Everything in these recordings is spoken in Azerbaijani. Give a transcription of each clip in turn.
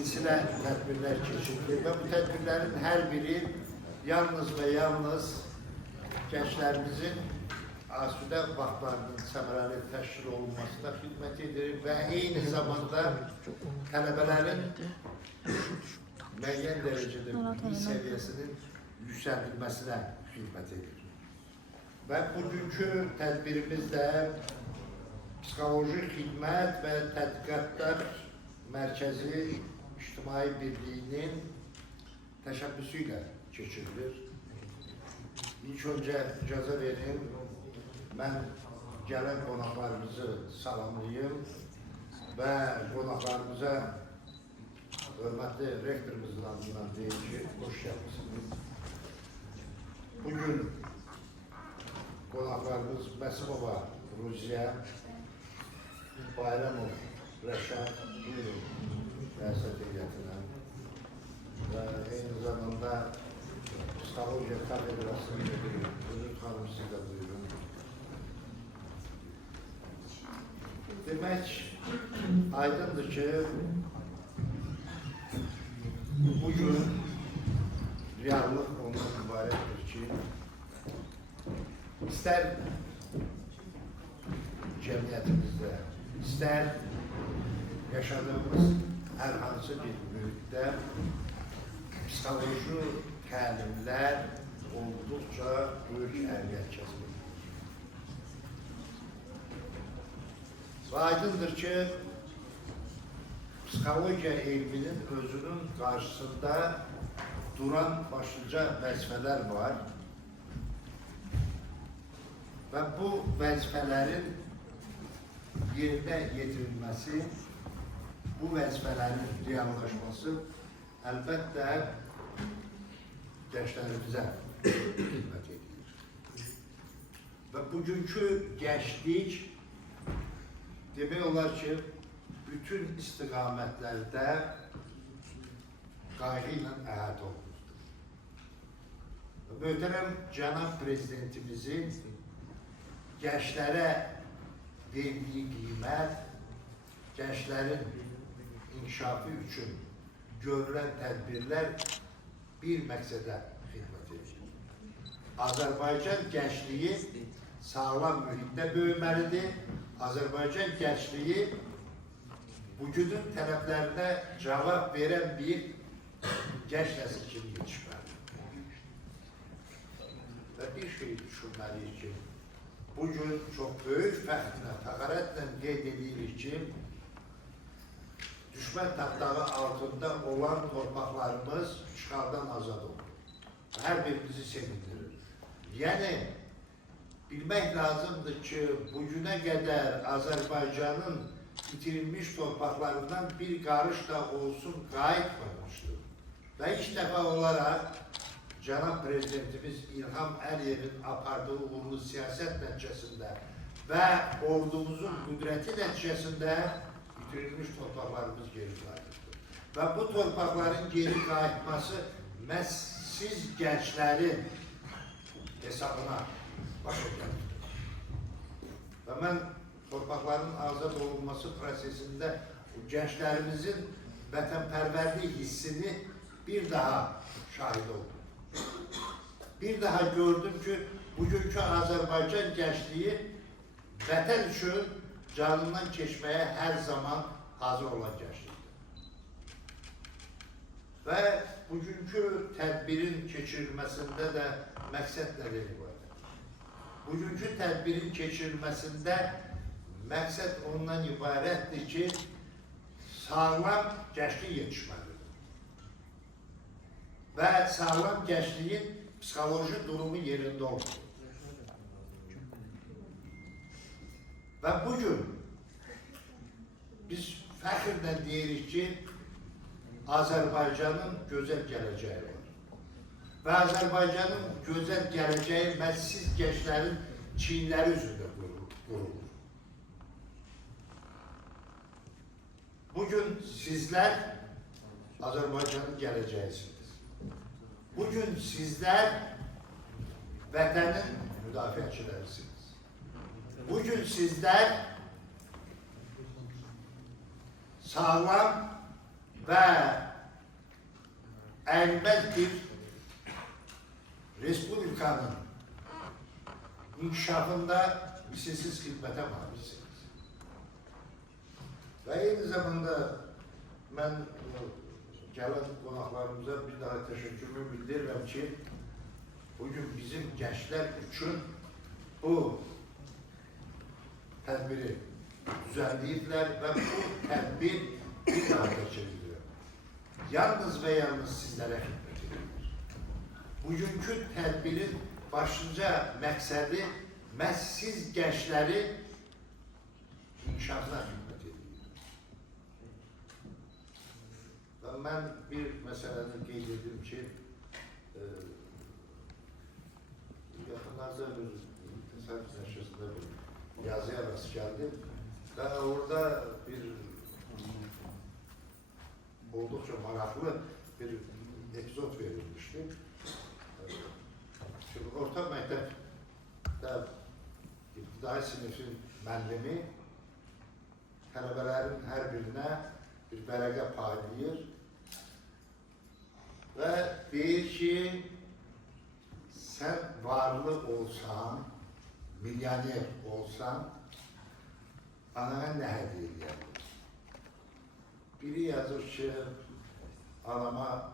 silsile tədbirlər keçirilir və bu tədbirlərin hər biri yalnız və yalnız gənclərimizin asudə vaxtlarının səmərəli təşkil olunmasına xidmət edir və eyni zamanda tələbələrin müəyyən dərəcədə bilgi səviyyəsinin yüksəldilməsinə xidmət edir. Və bugünkü tədbirimizdə Psixoloji Xidmət və Tədqiqatlar Mərkəzi İctimai Birliyinin təşəbbüsü ilə keçirilir. İlk öncə icazə verin, mən gələn qonaqlarımızı salamlayım və qonaqlarımıza hörmətli rektorumuzun adından deyim ki, hoş gəlmişsiniz. Bugün qonaqlarımız Məsimova Ruziya, Bayramov Rəşad, buyurun rəsət heyətinə və eyni zamanda Psixologiya Kafedrasının müdürü Özür xanım, siz də buyurun. Demək, aydındır ki, bugün reallıq ondan ibarətdir ki, istər cəmiyyətimizdə, istər yaşadığımız hər hansı bir mühitdə psixoloji təlimlər olduqca böyük əhəmiyyət kəsb edir. Və aydındır ki, psixologiya elminin özünün qarşısında duran başlıca vəzifələr var və bu vəzifələrin yerinə yetirilməsi, bu vəzifələrin reallaşması əlbəttə gənclərimizə xidmət edilir. Və bugünkü gənclik demək olar ki, bütün istiqamətlərdə qayğı ilə əhatə olunur. Möhtərəm Cənab Prezidentimizin gənclərə verdiyi qiymət, gənclərin inkişafı üçün görülən tədbirlər bir məqsədə xidmət edir. Azərbaycan gəncliyi sağlam mühitdə böyüməlidir. Azərbaycan gəncliyi bugünün tələblərinə cavab verən bir gənc nəsil kimi yetişməlidir. Və bir şey düşünməliyik ki, bugün çox böyük fəxrlə, fəqarətlə qeyd edirik ki, düşmən tapdağı altında olan torpaqlarımız işğaldan azad olur. Hər birimizi sevindirir. Yəni, bilmək lazımdır ki, bugünə qədər Azərbaycanın itirilmiş torpaqlarından bir qarış da olsun qayıtmamışdır. Və ilk dəfə olaraq Cənab Prezidentimiz İlham Əliyevin apardığı uğurlu siyasət nəticəsində və ordumuzun qüdrəti nəticəsində itirilmiş torpaqlarımız geri qayıtdı. Və bu torpaqların geri qayıtması məhz siz gənclərin hesabına başa gəlir. Və mən torpaqların azad olunması prosesində gənclərimizin vətənpərvərlik hissini bir daha şahid oldum. Bir daha gördüm ki, bugünkü Azərbaycan gəncliyi vətən üçün canından keçməyə hər zaman hazır olan gənclikdir. Və bugünkü tədbirin keçirilməsində də məqsəd nədir ibarət? Bugünkü tədbirin keçirilməsində məqsəd ondan ibarətdir ki, sağlam gənclik yetişməlidir. Və sağlam gəncliyin psixoloji durumu yerində olur. Və bugün biz fəxrlə deyirik ki, Azərbaycanın gözəl gələcəyi var. Və Azərbaycanın gözəl gələcəyi məhz siz gənclərin çiyinləri üzrə qurulur. Bugün sizlər Azərbaycanın gələcəyisiniz. Bugün sizlər vətənin müdafiəçilərisiniz. Bugün sizlər sağlam və əyilməz bir Respublikanın inkişafında misilsiz xidmətə maliksiniz. Və eyni zamanda mən gələn qonaqlarımıza bir daha təşəkkürümü bildirirəm ki, bugün bizim gençler üçün bu tədbiri düzenleyiblər və bu tədbir bir daha keçiriliyor. Yalnız ve yalnız sizlere hizmet edilir. Bugünkü tədbirin başlıca məqsədi məhz siz gençleri inkişafına hizmet edilir. Və mən bir məsələni qeyd edim ki, yakınlarda bir insan neşesinde bir yazıya rast geldim ve orada bir oldukça maraklı bir epizod verilmişti. Şimdi orta məktəbdə ibtidai sinifin müəllimi tələbələrin hər birinə bir vərəqə paylayır və deyir ki, sen varlı olsan, milyoner olsan, anana ne hediye ederdin? Biri yazır ki, anama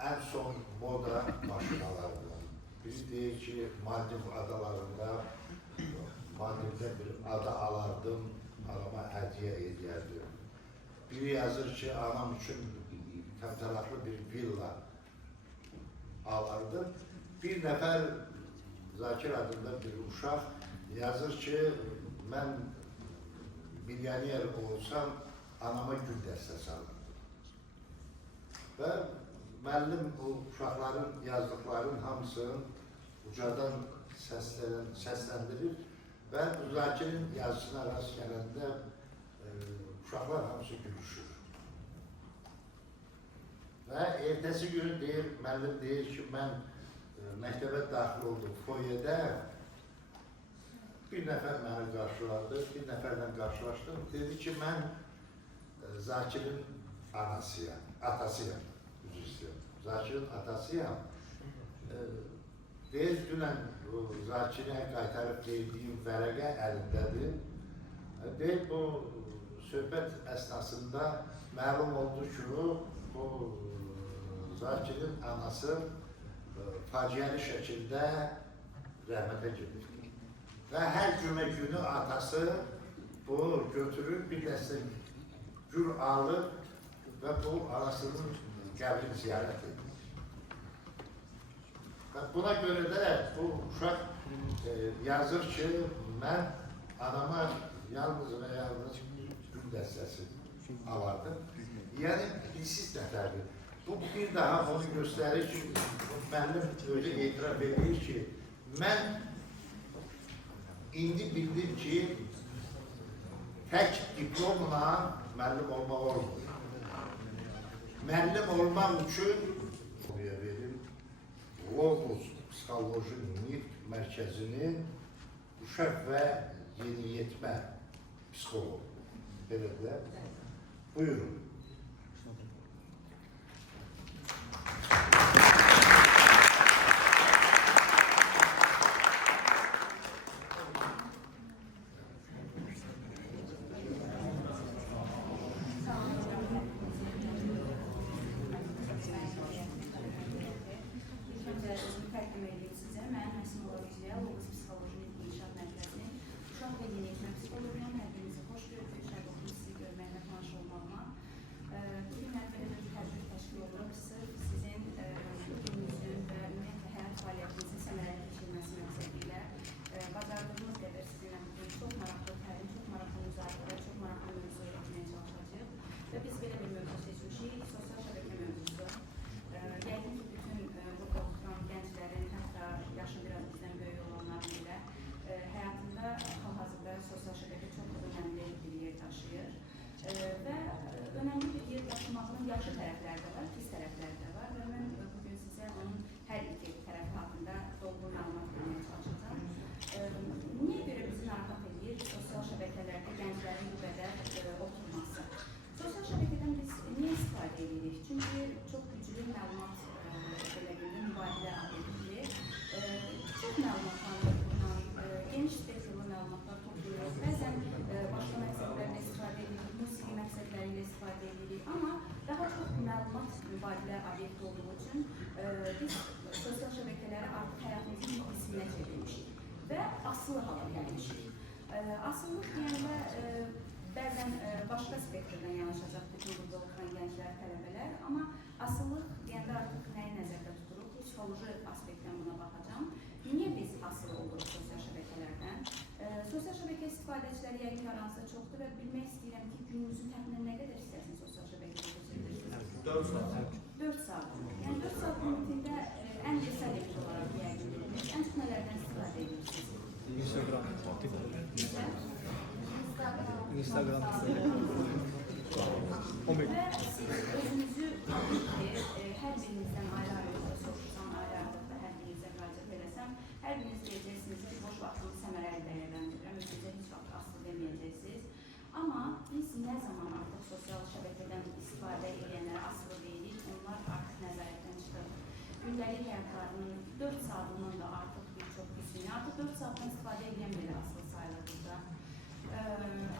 en son moda maşın alırdım. Biri deyir ki, Maldiv adalarında, Maldiv'de bir ada alardım, anama hediye ederdim. Biri yazır ki, anam için təmtəlaqlı bir villa alardı. Bir nefer Zakir adında bir uşaq yazır ki, ben milyoner olsam anama gül dəstəsi alırdım. Və müəllim bu uşaqların yazdıklarının hamısını ucadan səsləndirir və Zakir'in yazısına rast gələndə uşaqlar hamısı gülüşür. Ve ertesi gün deyir, müəllim deyir ki, mən məktəbə daxil oldum foyede, bir nəfər məni qarşıladı, bir nəfərlə qarşılaşdım. Dedi ki, mən Zakir'in atasıyam, üzr istəyirəm. Zakir'in atasıyam. Deyir, dünən Zakir'e qaytarıb verdiyim vərəqə əlindədir. Deyir, bu söhbət əsnasında məlum oldu ki, bu Zakir'in anası faciəli şəkildə rəhmətə gedir. Və hər cümə günü atası bunu götürür, bir dəstə gül alır və bu anasının qəbrini ziyarət edir. Buna görə də bu uşaq yazır ki, mən anama yalnız və yalnız gül dəstəsi alardım. Yani bilsiz nətərdir. Bu bir daha onu göstərir ki, müəllim öyle etiraf edir ki, mən indi bildim ki, tək diplomla müəllim olmaq olmur. Müəllim olmaq üçün verim Logos Psixoloji Nitq Mərkəzinin uşaq və yeniyetmə psixologu. Belə də. Buyurun. şəbəkələri artıq həyatımızın bir qisminə çevrilmişik və asılı hala gəlmişik. Asılılıq deyəndə bəzən başqa spektrdən yanaşacaq bütün burada oturan gənclər, tələbələr, amma asıllıq deyəndə artıq nəyi nəzərdə tuturuq? Psixoloji aspektdən buna baxacağım. Niyə biz asılı oluruq sosial şəbəkələrdən? Sosial şəbəkə istifadəçiləri yəqin ki, aranızda çoxdur və bilmək istəyirəm ki, gününüzün təxminən nə qədər istərsiniz sosial şəbəkədə keçirirsiniz? 4 saat. 4 saat. Yəni 4 saat limitində ən cesaretli olaraq yəqin edilir. Ən çox nələrdən istifadə edirsiniz? Instagram, TikTok. Instagram. Və siz özünüzü tabii ki, hər birinizdən ayrı-ayrılıqda soruşsam, ayrı-ayrılıqda hər birinizə müraciət eləsəm, hər biriniz deyəcəksiniz ki, boş vaxtını səmərəli dəyərləndirirəm, özünüzə heç vaxt asılı deməyəcəksiniz. Amma biz nə zaman artıq sosial şəbəkədən istifadə edənlərə asılı deyilik, onlar artıq nəzarətdən çıxır. Gündəlik həyatlarının 4 saatından da artıq bir çox qismini, artıq 4 saatdan istifadə edən belə asılı sayılır burada.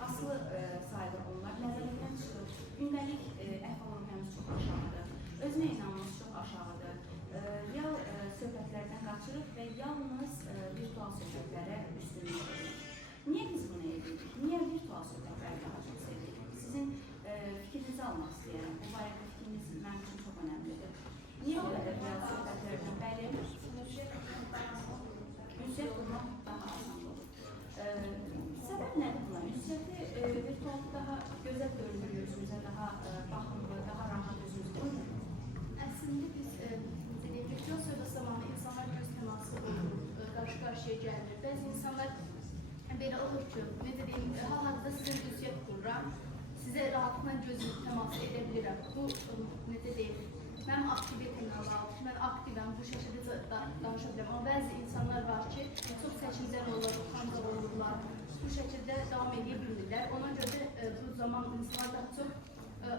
Asılı sayılır onlar, nəzarətdən çıxır. Gündəlik əhval-ruhiyyəmiz çox aşağıdır, özünə inanmamız çox aşağıdır. Real söhbətlərdən qaçırıq və yalnız virtual söhbətlərə üstünlük edirik. Niyə biz bunu edirik? Niyə virtual söhbətləri daha çox sevirik? Sizin fikrinizi almaq istəyirəm. Bu barədə fikriniz mənim üçün çox önəmlidir. Niyə o qədər real söhbətlərdən bəli? Ünsiyyət qurmaq daha asan olur. Səbəb nədir buna? Ünsiyyəti virtualda daha gözəl görünür, özünüzə daha baxımlı, daha rahat özünüzü görünür. Əslində biz virtual söhbət zamanı insanlar göz təması olur, qarşı-qarşıya gəlir. Bəzi insanlar belə olur ki, necə deyim, hal-hazırda sizə ünsiyyət qururam, sizə rahatlıqla göz təması edə bilirəm. Bu, necə deyim, mənim aktivitemlə bağlı, mən aktivəm, bu şəkildə danışa bilirəm. Amma bəzi insanlar var ki, çox çəkinzən olur, utanca olurlar, bu şəkildə davam edə bilmirlər. Ona görə bu zaman insanlar daha çox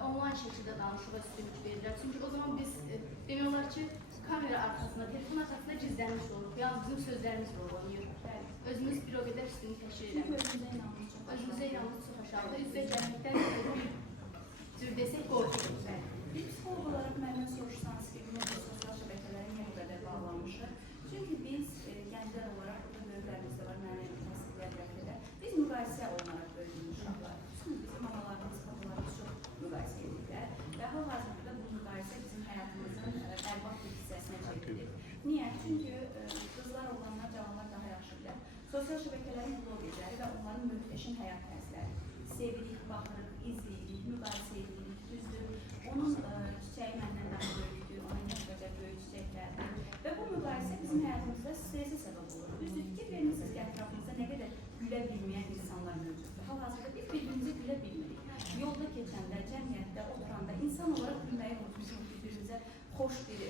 onlayn şəkildə danışığa üstünlük verirlər. Çünki o zaman biz demək olar ki, kamera arxasında, telefon arxasında gizlənmiş oluruq. Yalnız bizim sözlərimiz olanıyır. Özümüz bir o qədər üstünlük təşkil edirəm. Çünki özünüzə inanmamız çox aşağıdır. Özümüzə inanmamız çox aşağıdır. Üzvə gəlməkdən bir cür desək qorxudur. Bir psixolog olaraq məndən soruşsanız ki, bunu sosial şəbəkələrə niyə bu qədər bağlanmışıq? Çünki biz gənclər olaraq, burada böyüklərimiz də var, mənəvi təsirlər bəlkə biz müqayisə olunaraq böyüdülmüş uşaqlar. Bizim analarımız, babalarımız çox müqayisə edirlər və hal-hazırda bu müqayisə bizim həyatımızın bərbad bir hissəsinə çevrilir. Niyə? Çünki qızlar, oğlanlar, cavanlar daha yaxşı bilər. Sosial şəbəkələrin blogerləri və onların möhtəşəm həyat tərzləri. Sevirik, baxırıq, izləyirik, müqayisə edirik, düzdür. Onun çiçəyi məndən daha böyükdür, onun yaşayacaq böyük çiçəklərdir. Və bu müqayisə bizim həyatımızda stresi səbəb olur. Düzdür, fikir vermişsiniz ki, ətrafımızda nə qədər gülə bilməyən insanlar mövcuddur. Hal-hazırda biz birbirimizi gülə bilmirik. Yolda keçəndə, cəmiyyətdə, oturanda insan olaraq gülməyi unutmuşuq, bir-birimizə xoş bir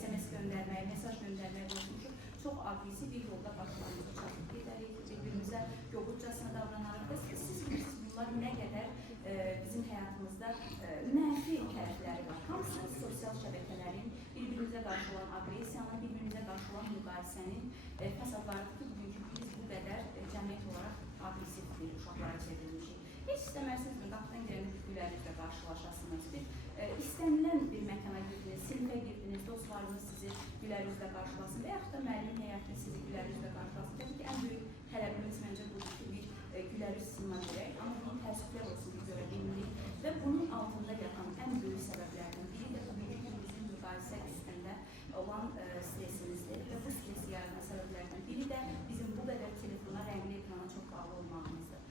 SMS göndərməyi, mesaj göndərməyi unutmuşuq. Çox agresiv bir yolda başlarımızı çatıb gedərik, bir-birimizə yoğurtcasına davranarıq və siz bilirsiniz, bunlar nə qədər bizim həyatımızda mənfi tərəfləri var. Hamısı sosial şəbəkələrin, bir-birimizə qarşı olan agresiyanın, bir-birimizə qarşı olan müqayisənin fəsadlarıdır ki, bugünkü biz bu qədər cəmiyyət olaraq agresiv bir uşaqlara çevrilmişik. Heç istəmərsinizmi, qapıdan girəndə gülərinizlə qarşılaşasınız. İstənilən bir məkana girdiniz, sinifə girdiniz, dostlarınız sizi gülərinizlə qarşılasın və yaxud da müəllim heyəti sizi gülərinizlə qarşılasın. Təbii ki, ən böyük tələbimiz məncə budur ki, bir güləriz sınma verək, amma bunun təəssüflər olsun ki, görə bilmirik və bunun altında yatan ən böyük səbəblərdən biri də bugünkü bizim müqayisə üstündə olan stresimizdir və bu stresi yaradan səbəblərdən biri də bizim bu qədər telefona, rəngli ekrana çox bağlı olmağımızdır.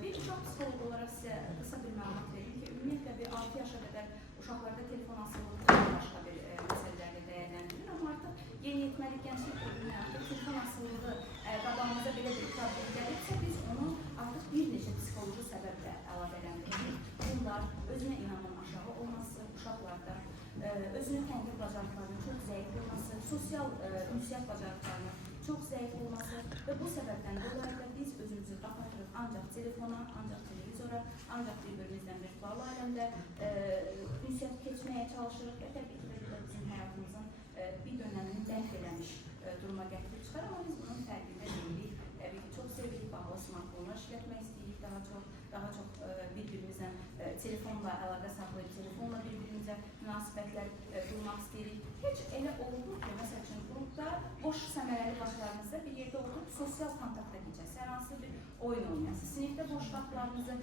Bir uşaq psixoloq olaraq sizə qısa bir məlumat verim ki, ümumiyyətlə bir 6 yaşa qədər uşaqlarda telefon asılılığı başqa bir məsələlərlə dəyərləndirilir, amma artıq yeniyetməlik, gənclik dövrünə artıq telefon asılılığı qabağımıza belə bir problem gəlirsə, biz onu artıq bir neçə psixoloji səbəblə əlaqələndiririk. Bunlar özünə inanmanın aşağı olması, uşaqlarda özünü tənqid bacarıqlarının çox zəif olması, sosial ünsiyyət bacarıqlarının çox zəif olması və bu səbəbdən dolayı da biz özümüzü qapatırıq ancaq telefona, ancaq televizora, ancaq bir-birimizdən virtual aləmdə ünsiyyət keçməyə çalışırıq və təbii ki, də bizim həyatımızın bir dönəmini dərk eləmiş duruma gətirib çıxar, amma biz bunun fərqində deyilik. Təbii ki, çox sevirik, bağlı smartfonlar işlətmək istəyirik, daha çox bir-birimizlə telefonla əlaqə saxlayıb, telefonla bir-birimizə münasibətlər qurmaq istəyirik. Heç elə olmur ki, məsəl üçün, qrupda boş səmərəli vaxtlarınızda bir yerdə oturub sosial kontaktda keçəsiniz. Hər hansı bir oyun oynayasınız. Sinifdə boş vaxtlarınızı,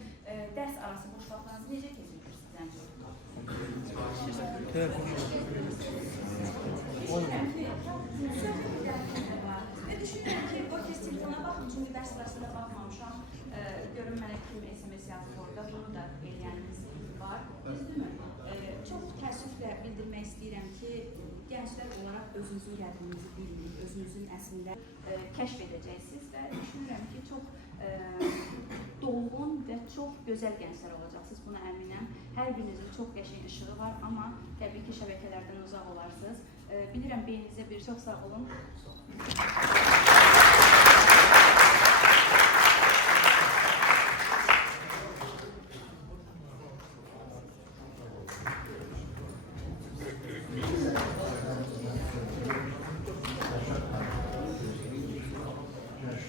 dərs arası boş vaxtlarınızı necə keçirirsiniz? Və düşünürəm ki, o test telefona baxın, çünki dərs sırasında baxmamışam. Görün mənə kim SMS yazıb orada, bunu da eləyənimiz var. Düzdürmü? Çox təəssüflə bildirmək istəyirəm ki, gənclər olaraq özünüzün qədrinizi bilmir, özünüzün əslində kəşf edəcəksiniz və düşünürəm ki, çox dolğun və çox gözəl gənclər olacaqsınız, buna əminəm. Hər birinizin çox qəşəng işığı var, amma təbii ki, şəbəkələrdən uzaq olarsınız. Bilirəm, beyninizə bir çox sağ olun.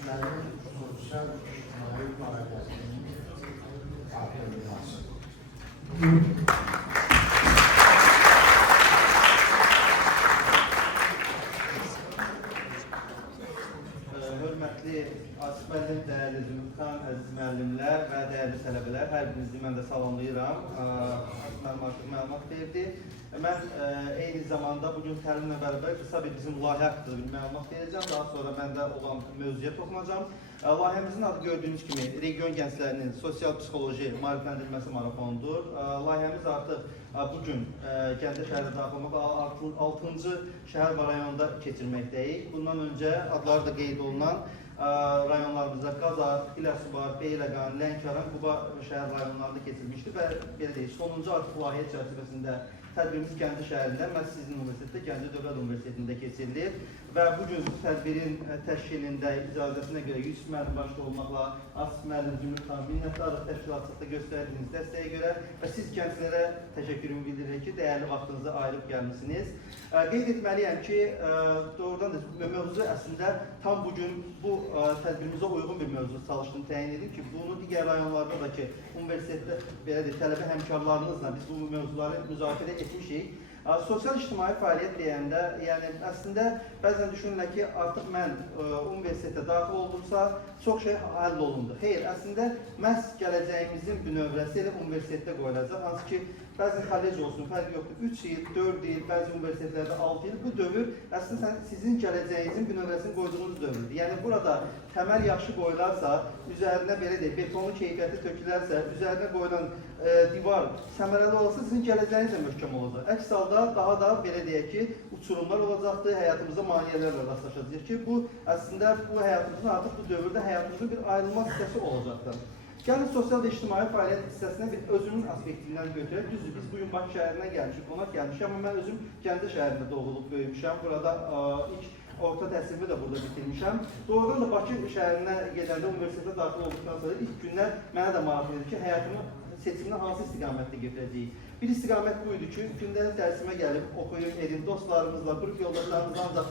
Gençlerin sosyal ictimai faaliyetinin artırılması. Hörmətli Asif müəllim, dəyərli Zümrüdxan, əziz müəllimlər və dəyərli tələbələr, hər birinizi mən də salamlayıram. Məlumat verdi. Mən eyni zamanda bugün təlimlə bərabər qısa bir bizim layihə haqqında bir məlumat verəcəm. Daha sonra məndə olan mövzuya toxunacağım. Layihəmizin adı gördüyünüz kimi region gənclərinin sosial psixoloji maarifləndirilməsi marafonudur. Layihəmiz artıq bugün Gəncə şəhərinə daxil olmaqla 6-cı şəhər və rayonda keçirməkdəyik. Bundan öncə adları da qeyd olunan rayonlarımızda Qazar, Biləsuvar, Beyləqan, Lənkəran, Quba şəhər rayonlarında keçirilmişdi və belə deyək, sonuncu artıq layihə çərçivəsində tədbirimiz Gəncə şəhərində, məhz sizin universitetdə, Gəncə Dövlət Universitetində keçirilir və bugün tədbirin təşkilində icazəsinə görə Yusuf müəllim başda olmaqla Asif müəllim, Zümrüdxan, minnətdarıq təşkilatçılıqda göstərdiyiniz dəstəyə görə və siz gənclərə təşəkkürümü bildiririk ki, dəyərli vaxtınızı ayırıb gəlmişsiniz. Qeyd etməliyəm ki, doğrudan da mövzu əslində tam bugün bu tədbirimizə uyğun bir mövzu çalışdığını təyin edib ki, bunu digər rayonlarda da ki, universitetdə belə deyək, tələbə həmkarlarınızla biz bu mövzuları müzakirə etmişik. Sosial ictimai fəaliyyət deyəndə, yəni əslində bəzən düşünürlər ki, artıq mən universitetə daxil olduqsa çox şey həll olundu. Xeyr, əslində məhz gələcəyimizin bünövrəsi elə universitetdə qoyulacaq. Hansı ki, bəzən kollec olsun, fərq yoxdur. 3 il, 4 il, bəzi universitetlərdə 6 il. Bu dövr əslində sizin gələcəyinizin bünövrəsini qoyduğunuz dövrdür. Yəni burada təməl yaxşı qoyularsa, üzərinə belə deyək, betonun keyfiyyəti tökülərsə, üzərinə qoyulan divar səmərəli olsa, sizin gələcəyiniz də möhkəm olacaq. Əks halda daha da belə deyək ki, uçurumlar olacaqdır, həyatımıza maneələrlə rastlaşacaq ki, bu əslində bu həyatımızın artıq bu dövrdə həyatımızın bir ayrılmaz hissəsi olacaqdır. Gəlin sosial və ictimai fəaliyyət hissəsinə bir özümün aspektindən götürək. Düzdür, biz bugün Bakı şəhərinə gəlmişik, qonaq gəlmişik, amma mən özüm Gəncə şəhərində doğulub böyümüşəm. Burada ilk orta təhsilimi də burada bitirmişəm. Doğrudan da Bakı şəhərinə gedəndə universitetə daxil olduqdan sonra ilk günlər mənə də maraqlı idi ki, həyatımı seçimini hansı istiqamətdə getirəcəyik. Bir istiqamət bu idi ki, gündəlik dərsimə gəlib, oxuyub, edin, dostlarımızla, qrup yoldaşlarımızla ancaq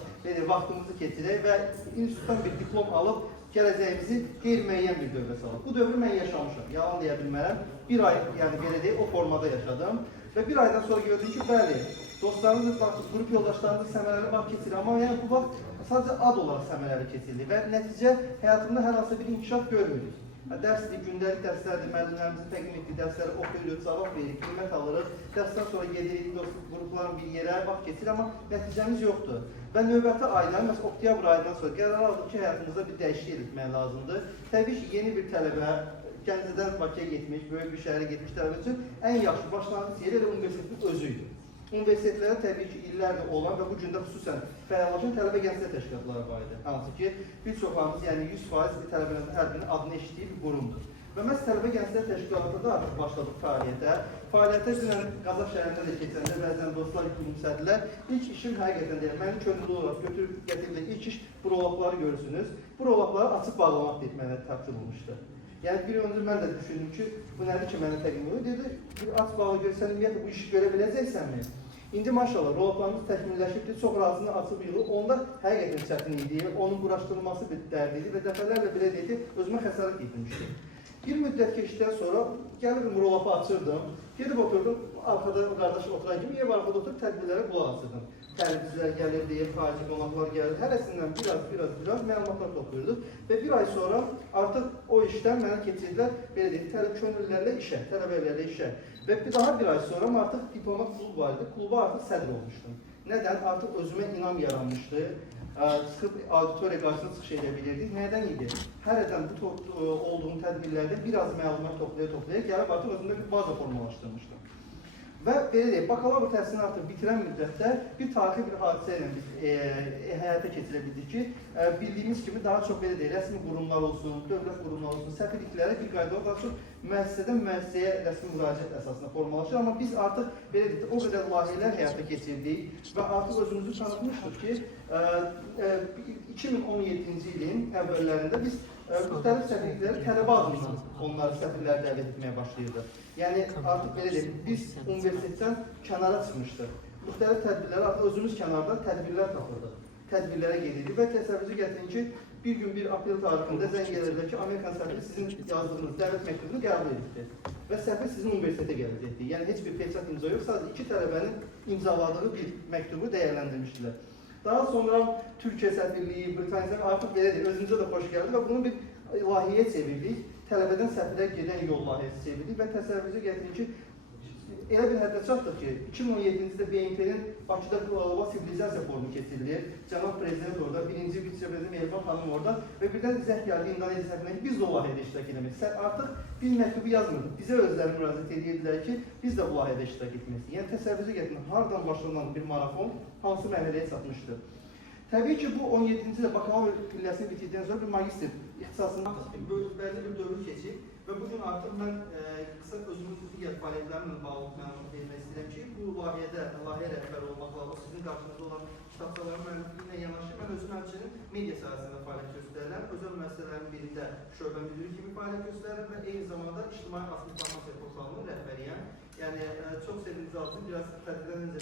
vaxtımızı keçirək və institutdan bir diplom alıb gələcəyimizi qeyri-müəyyən bir dövrə salıb. Bu dövrü mən yaşamışam, yalan deyə bilmərəm. Bir ay, yəni belə deyək, o formada yaşadım və bir aydan sonra gördüm ki, bəli, dostlarımızla, qrup yoldaşlarımızla səmərəli vaxt keçirir, amma yəni bu vaxt sadəcə ad olaraq səmərəli keçirilir və nəticə həyatımda hər hansı bir inkişaf görmürük. Dərsdir, gündəlik dərslərdir, müəllimlərimizin təqdim etdiyi dərsləri oxuyuruq, cavab veririk, qiymət alırıq, dərsdən sonra gedirik, qrupların bir yerə vaxt keçirir, amma nəticəmiz yoxdur. Və növbəti aydan, məsələn, oktyabr ayından sonra qərar aldıq ki, həyatımızda bir dəyişiklik etmək lazımdır. Təbii ki, yeni bir tələbə, Gəncədən Bakıya getmiş, böyük bir şəhərə getmiş tələbə üçün ən yaxşı başlanğıc yeri elə universitetin özüydü. Universitetlərdə təbii ki, illərdir olan və bu gündə xüsusən fəallaşan tələbə gənclər təşkilatları var idi. Hansı ki, bir çoxlarımız, yəni 100% tələbələrin hər birinin adını eşitdiyi bir qurumdur. Və məhz tələbə gənclər təşkilatında artıq başladıq fəaliyyətə. Fəaliyyətə dünən Qazax şəhərində də keçəndə bəzən dostlar gülümsədilər. İlk işim həqiqətən deyil, mənim könüllü olaraq götürüb gətirdiyim ilk iş prologları görürsünüz. Prologları açıb bağlamaq deyib mənə tapşırılmışdı. Yəni bir öncə mən də düşündüm ki, bu nədir ki, mənə təqdim ediyor? Dedi, bir aç bağlı görsən, ümumiyyətlə bu işi görə biləcəksənmi? İndi maşallah, rologlarımız təkmilləşibdir, çox razını açıb yığılıb, onda həqiqətən çətin idi, onun quraşdırılması bir dərd idi və dəfələrlə belə deyək ki, özümə xəsarət yetirmişdim. Bir müddət keçdikdən sonra gəlirdim, rologı açırdım, gedib oturdum, arxada qardaş oturan kimi, ev arxada oturub tədbirlərə qulaq açırdım. təlbizlər gəlirdi, xarici qonaqlar gəlirdi. Hərəsindən biraz məlumatlar toplayırdıq və bir ay sonra artıq o işdən mənə keçirdilər, belə deyək, könüllülərlə işə, tələbələrlə işə. Və daha bir ay sonra artıq diplomat klub var idi, kluba artıq sədr olmuşdum. Nədən? Artıq özümə inam yaranmışdı. Çıxıb auditoriya qarşısına çıxış edə bilirdik. Nədən idi? Hər ədən bu olduğum tədbirlərdə biraz məlumat toplaya gəlib artıq özümdə bir baza formalaşdırmışdım. Və belə deyək, bakalavr təhsilini artıq bitirən müddətdə bir tarixi bir hadisə ilə biz həyata keçirə bildik ki, bildiyimiz kimi daha çox belə deyək, rəsmi qurumlar olsun, dövlət qurumlar olsun, səfirliklərə bir qayda daha çox müəssisədən müəssisəyə rəsmi müraciət əsasında formalaşır. Amma biz artıq belə deyək, o qədər layihələr həyata keçirdik və artıq özümüzü tanıtmışdıq ki, 2017-ci ilin əvvəllərində biz müxtəlif səfirlikləri tələbə adından onları səfirləri dəvət etməyə başlayırdıq. Yəni artıq belə deyək, biz universitetdən kənara çıxmışdıq. Müxtəlif tədbirləri artıq özümüz kənardan tədbirlər tapırdıq. Tədbirlərə gedirdik və təsəvvürünüzə gətirin ki, bir gün bir aprel tarixində zəng gəlirdi ki, Amerikan səfiri sizin yazdığınız dəvət məktubunu qəbul edildi və səfir sizin universitetə gələcəkdi. Yəni heç bir peçat imza yox, sadəcə iki tələbənin imzaladığı bir məktubu dəyərləndirmişdilər. Daha sonra Türkiyə səfirliyi, Britaniya səfirliyi artıq belə deyil, özümüzə də xoş gəldi və bunu bir layihəyə çevirdik. Tələbədən səfirə gedən yol layihəsi çevirdik və təsəvvürünüzə gətirin ki, elə bir həddə çatdıq ki, 2017-ci ildə BMT-nin Bakıda Qlobal Sivilizasiya forumu keçirilir. Cənab Prezident orada, birinci vitse-prezident Mehriban xanım orada və birdən zəng gəldi İndoneziya səfirliyə ki, biz də o layihədə iştirak etməliyik. Artıq biz məktubu yazmırdıq, bizə özləri müraciət edirdilər ki, biz də bu layihədə iştirak etməliyik. Yəni təsəvvürünüzə gətirin, haradan başlanan bir marafon hansı mərhələyə çatmışdı. Təbii ki, bu 17-ci ildə bakalavr pilləsini bitirdikdən sonra bir magistr ixtisasından bəlli bir dövr keçib və bugün artıq mən qısa özümün digər fəaliyyətlərimlə bağlı məlumat vermək istəyirəm ki, bu layihə rəhbəri olmaqla, o sizin qarşınızda olan kitabçaların müəllifliyi ilə yanaşı, mən özüm həmçinin media sahəsində fəaliyyət göstərirəm. Özəl müəssisələrin birində şöbə müdürü kimi fəaliyyət göstərirəm və eyni zamanda İctimai Asıl İnformasiya portalının rəhbəriyəm. Yəni, çox sevindirici aldım, biraz tədbirdən öncə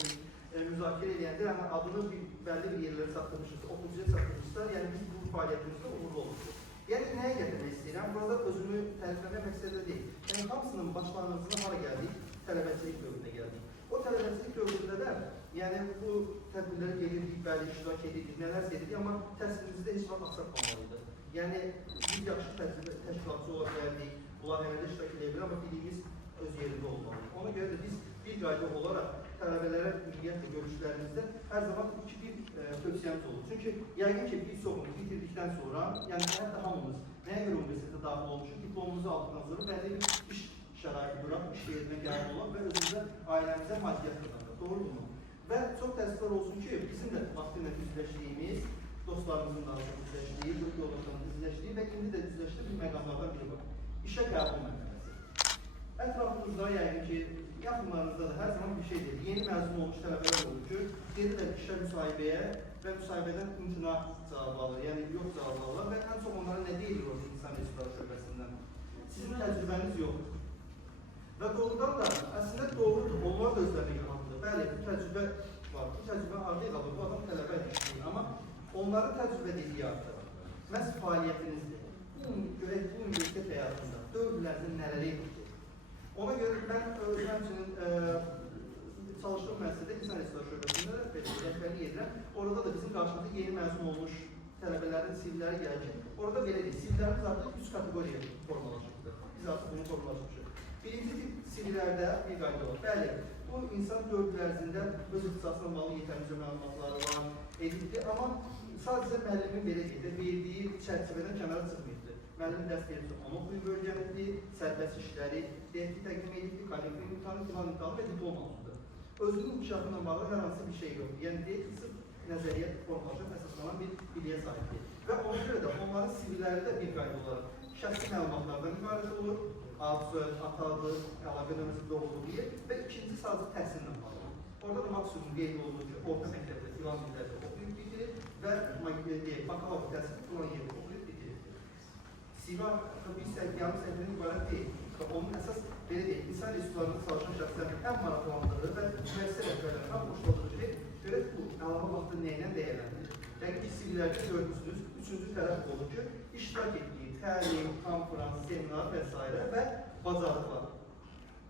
müzakirə edəndə, yəni adını bəlli bir yerlərə çatdırmışız, 30-ya çatdırmışlar, yəni biz bu fəaliyyətimizdə uğurlu olmuşdur. Yəni, nəyə gətirmək istəyirəm? Burada özümü tərifləmək məqsədə deyil. Yəni, hamısının başlanğıcına hara gəldik? Tələbəçilik dövrünə gəldik. O tələbəçilik dövründə də, yəni bu tədbirlərə gelirdik, bəli iştirak edirdik, nələr edirdik, amma təhsilimizdə heç vaxt aksatmamalıydı. Yəni, biz yaxşı təşkilatçı ola bilərdik, layihələrdə iştirak edə bilir, amma biliyimiz öz yerində olmalıydı. Ona görə də biz bir qayda olaraq tələbələrə ümumiyyətlə görüşlərimizdə hər zaman bir tövsiyəmiz olur. Çünki yəqin ki, bir çoxunu bitirdikdən sonra, yəni hətta hamımız nəyə görə universitetə daxil olmuşuq, diplomumuzu aldıqdan sonra bəlli bir iş şəraiti duraq, iş yerinə gəlib olaq və özümüzə, ailəmizə maddiyyat qazanırıq. Doğrudurmu? Və çox təəssüflər olsun ki, bizim də vaxtıyla üzləşdiyimiz, dostlarımızın da üzləşdiyi, qrup yoldaşlarımızın üzləşdiyi və indi də üzləşdiyi bir məqamlardan biri var. İşə qəbul mərhələsi. Ətrafımızda yəqin ki, yaxınlarınızda da hər zaman bir şey deyil. Yeni məzun olmuş tələbələr olur ki, gedirlər işə müsahibəyə və müsahibədən imtina cavab alır, yəni yox cavab alırlar və ən çox onlara nə deyilir orada insan resursları şöbəsindən? Sizin təcrübəniz yoxdur. Və doğrudan da əslində doğrudur, onlar da özlərini yıxandır. Bəli, bu təcrübə var, bu təcrübə harada qalır, bu adam tələbə edişdir, amma onların təcrübə dediyi artıq. Məhz fəaliyyətinizdir. Görək, bu universitet həyatında 4 illərdə nələr edir? Ona görə mən həmçinin çalışdığım müəssisədə insan resursları şöbəsində rəhbərlik edirəm. Orada da bizim qarşımıza yeni məzun olmuş tələbələrin CV-ləri gəlir ki, orada belə deyil, CV-lərimiz artıq 3 kateqoriya formalaşıbdır. Biz artıq bunu formalaşmışıq. Birinci tip CV-lərdə bir qayda var. Bəli, bu insan 4 il ərzində öz ixtisasına bağlı yetərincə məlumatları var, edildi, amma sadəcə müəllimin belə deyil, verdiyi çərçivədən kənara çıxmayıbdır. Müəllim dərs verirsə, onu oxuyub öyrənildi, sərbəst işləri, DFT təqdim edildi, kollektiv imtahanı, filan imtahanı və diplom alındı. Özünün inkişafına bağlı hər hansı bir şey yoxdur. Yəni, deyil, sırf nəzəriyyət formalaşıb əsaslanan bir biliyə sahibdir. Və ona görə də onların CV-ləri də bir qayda olaraq şəxsi məlumatlardan ibarət olur, ad, soyad, ata adı, əlaqə nömrəsi, doğulduğu yer və ikinci sadəcə təhsillə bağlı. Orada da maksimum qeyd olunur ki, orta məktəbdə filan illərdə oxuyub bitirir və bakalavr təhsili filan yerdə oxuyub bitirir. CV bir yarım səhvinin ibarət deyil və onun əsas belə deyil, insan resurslarında çalışan şəxslərin ən maraqlandığı və müəssisə rəhbərlərin ən xoşladığı şey görək bu, əlavə vaxtı nə ilə dəyərləndirir. Yəqin ki, CV-lərdə görmüsünüz, üçüncü tərəf olur ki, iştirak etdiyi təlim, konferans, seminar və s. və bacarıqlar.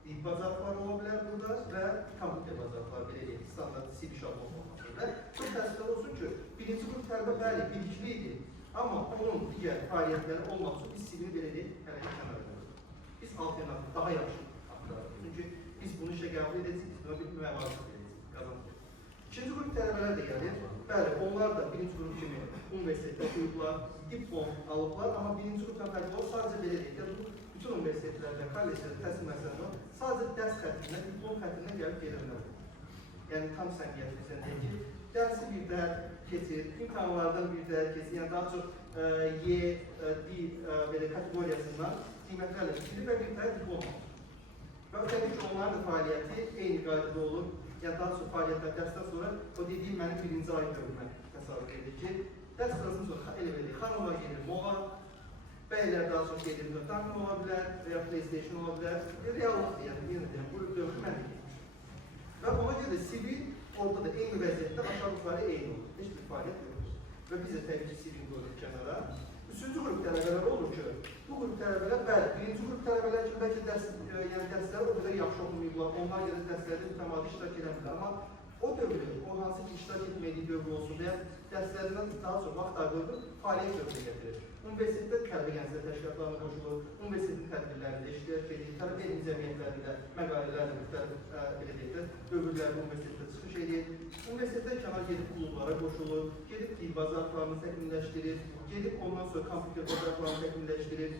Dil bacarıqları ola bilər burada və kompüter bacarıqları belə deyil, standart CV şablonu olması. Və çox təəssüflər olsun ki, birinci qrup tələbə bəli, bilikli idi. Amma onun digər fəaliyyətləri olmaq üçün biz sivili belə deyil, hələ ki kənar edirik. Biz alternatif, daha yaxşı axtarırıq. Çünki biz bunu işə qəbul edəcəyik, biz buna bir müəvazı edəcəyik, qazanacaq. İkinci qrup tələbələr də gəlir. Bəli, onlar da birinci qrup kimi universitetdə qruplar, diplom alıblar, amma birinci qrupdan fərqli olur, sadəcə belə deyil. Bütün universitetlərdə, kolleclərdə təhsil məsələləri sadəcə dərs xəttindən, diplom xəttindən gəlib gəlirlər. Yəni tam səmimiyyətli deyil ki, dərsi bir də keçir, imtahanlardan bir də keçir, yəni daha çox Y, D belə kateqoriyasından qiymətlərlə keçilir və bir də diplom alır. Və təbii ki, onların da fəaliyyəti eyni qaydada olur. Yəni daha çox fəaliyyətlər dərsdən sonra o dediyim mənim birinci ay görmə təsavvür edir ki, dərs sırasından sonra elə belə xanımlar gedir mola, bəylər daha çox gedir daxil ola bilər və ya PlayStation ola bilər. Reallıqdır, yəni yenə deyəm, bu dövrü mən də getmişim. Və ona görə də sivil orada da eyni vəziyyətdə aşağı yuxarı eyni olur. Heç bir fəaliyyət yoxdur. Və biz də təbii ki, sivil qoyduq kənara. Üçüncü qrup tələbələr olur ki, bu qrup tələbələr, bəli, birinci qrup tələbələr kimi bəlkə dərsləri o qədər yaxşı oxumayıblar, onlar görə dərslərdə mütəmadi iştirak edəmirlər. Amma o dövrü, o hansı ki, iştirak etmədiyi dövrü olsun və ya dərslərindən daha çox vaxt ayırıb fəaliyyət dövrünə gətirir. Universitetdə tələbə gənclər təşkilatlarına qoşulur, universitetin tədbirlərində iştirak edir, tələbə elmi cəmiyyətlərində, məqalələrlə müxtəlif belə deyək də, dövrlərdə universitetdə çıxış edir. Universitetdən kənar gedib klublara qoşulur, gedib dil bazarlarını təkmilləşdirir, gedib ondan sonra kompüter bazarlarını təkmilləşdirir.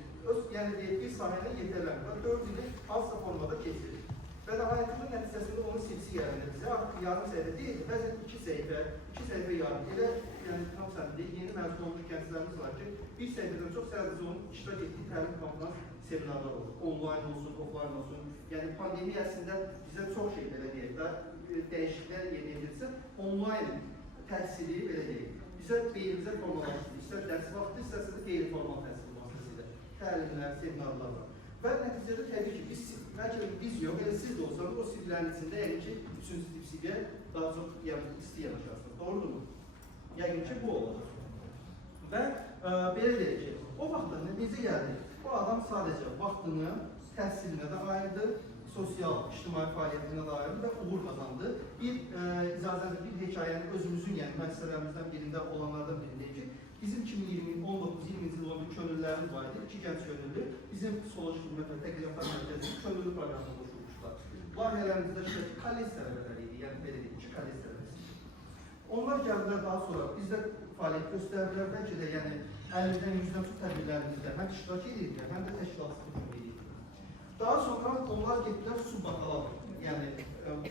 Yəni deyək, bir sahənin yetərlənmir. 4 ili hansısa formada keçirir. Və nəhayətinin nəticəsində onun sivsi gəlində bizə artıq yarım səhifə deyil, bəzən 2 səhifə yarım. Elə, yəni tam səmdə yeni məzun olmuş gənclərimiz var ki, bir səhifədən çox sadəcə onun iştirak etdiyi təlim konferans seminarlar olur. Online olsun, offline olsun. Yəni pandemiya əslində bizə çox şey belə deyək də, dəyişikliklər yeni edilsə, online təhsili belə deyək. Bizə beynimizə formalaşdır. İstər dərs vaxtı, istərsə də qeyri-formal təhsil vasitəsilə. Təlimlər, seminarlar var. Və nəticədə təbii ki, bəlkə biz yox, elə siz də olsanız, o sivlərin içində yəqin ki, üçüncü tip sivyə daha çox isti yanaşarsınız. Doğrudur mu? Yəqin ki, bu olacaq. Və belə deyək ki, o vaxtda necə gəldi? O adam sadəcə vaxtını təhsilinə də ayırdı, sosial, ictimai fəaliyyətinə də ayırdı və uğur kazandı. İcazənizlə bir hekayəni özümüzün, yəni müəssisələrimizdən birində olanlardan birindəyik ki, bizim 2019-2020 il olan bir könüllülərimiz var idi, 2 gənc könüllü, bizim psixoloji xidmət və təqdimatlar mərkəzinin könüllü proqramına qoşulmuşlar. Layihələrimizdə şirkət kollec tələbələri idi, yəni belə deyik, 2 kollec tələbəsi. Onlar gəldilər daha sonra, bizdə fəaliyyət göstərdilər, bəlkə də yəni 50-dən 100-dən çox tədbirlərimizdə həm iştirak edirdik, həm də təşkilatsız edirdik. Daha sonra onlar getdilər su bakalavr, yəni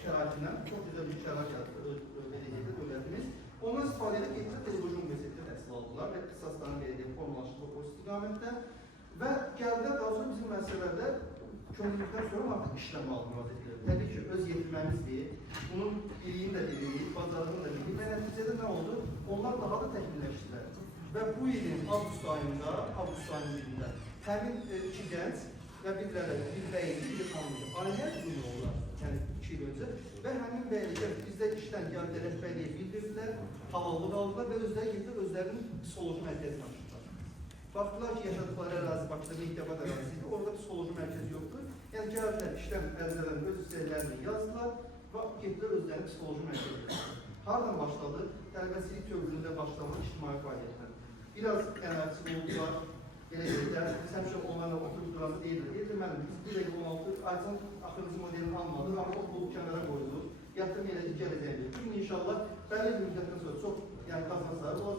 şəraitindən, çox güzel bir şərait belediyyədə dövlətimiz. Onlar istifadə edib getdilər Pedaqoji Universitetdə təhsil aldılar və ixtisaslarını belediyyədə formalaşdırıb o istiqamətdə və gəldilər daha sonra bizim məsələlərdə könüllükdən sonra artıq işləmə aldı müraciət edir. Təbii ki, öz yetirməmizdir, bunun biliyini də bilirik, bacarığını da bilirik və nəticədə nə oldu? Onlar daha da təkmilləşdilər. Və bu ilin avqust ayının birində həmin 2 gənc və bir bəyli, bir xanımcı ailət günü oldular, yəni 2 il öncə və həmin bəyliklər bizdə işdən gəldi rəhbərliyə bildirdilər, halallıq aldılar və özləri getdilər, özlərinin psixoloji mərkəzini açdılar. Baxdılar ki, yaşadıkları ərazi Bakıda Mehtəbad ərazisidir, orada psixoloji mərkəz yoxdur. Yəni gəldilər, işdən ərizələrini, öz istəklərini yazdılar və getdilər özlərinin psixoloji mərkəzini. Hardan başladı? Tələbəsilik dövründə başladı ictimai fəaliyyətlər. Biraz qənaətçi oldular. Elə deyirlər, biz həmişə onlarla oturub duranı deyirlər, mənim, biz 1 il 16 aycan axırıncı modelini almadıq, amma o pulu kənara qoyduq. Yatırım eləcək gələcəyini. Bugün inşallah bəlli bir müddətdən sonra çox qazansalar olacaq.